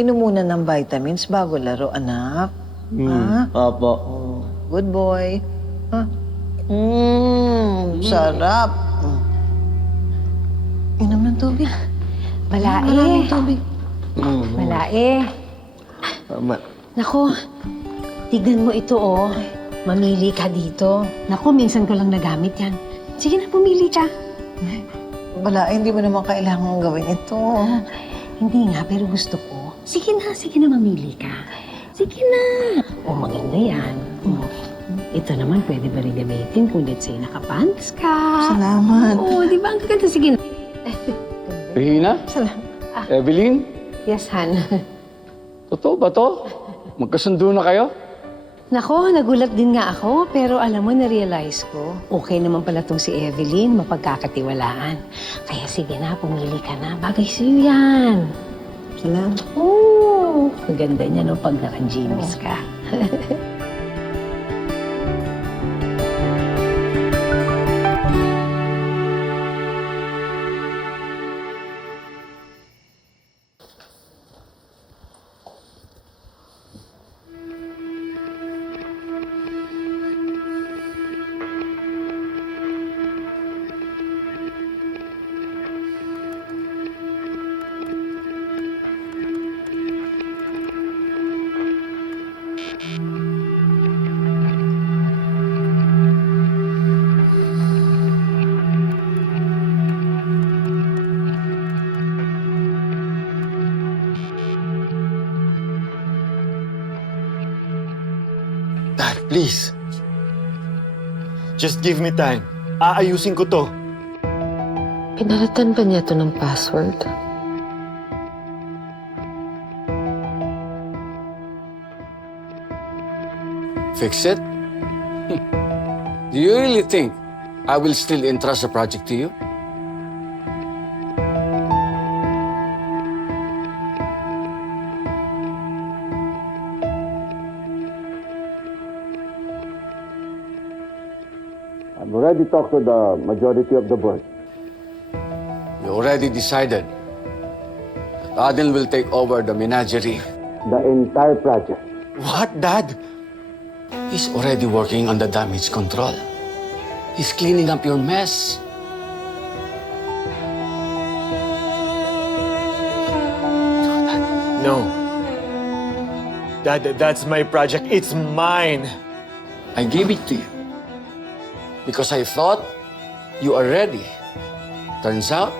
Inom muna ng vitamins bago laro, anak. Ha? Opo. Good boy. Ha? Sarap. Inom ng tubig. Maraming Balae. tubig. Balae. Tama. Naku, tignan mo ito, oh. Mamili ka dito. Naku, minsan ko lang nagamit yan. Sige na, pumili ka. Wala, hindi mo naman kailangan gawin ito. Hindi nga, pero gusto ko. Sige na, mamili ka. Sige na. O, maganda yan. Ito naman, pwede ba rin gamitin kung let's say nakapants ka? Salamat. Oo, di ba? Ang ganda. Sige na. Regina? Salamat. Evelyn? Yes, Han. Totoo ba to? Magkasundo na kayo? Nako, nagulat din nga ako, pero alam mo, na-realize ko, okay naman pala tong si Evelyn, mapagkakatiwalaan. Kaya sige na, pumili ka na. Bagay sa'yo yan. Salamat. Oo, maganda niya, no, pag naka-jeans ka. Dad, please. Just give me time. Aayusin ko to. Pinalitan ba niya to ng password? Fix it? Do you really think I will still entrust the project to you? I've already talked to the majority of the board. We already decided that Adil will take over the menagerie. The entire project. What, Dad? He's already working on the damage control. He's cleaning up your mess. No. Dad, that's my project. It's mine. I gave it to you because I thought you are ready. Turns out,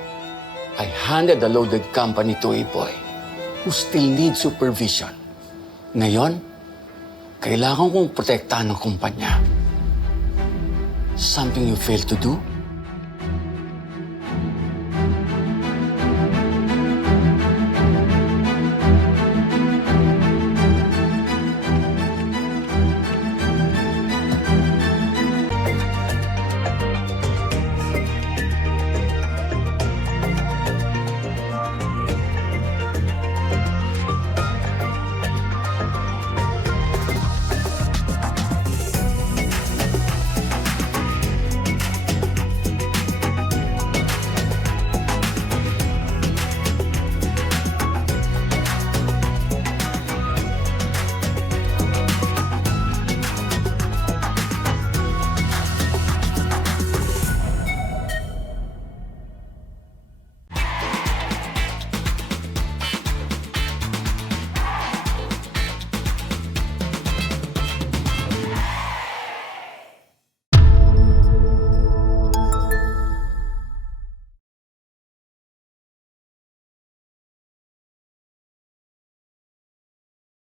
I handed the loaded company to a boy who still needs supervision. Ngayon, kailangan kong protektahan ng kumpanya. Something you failed to do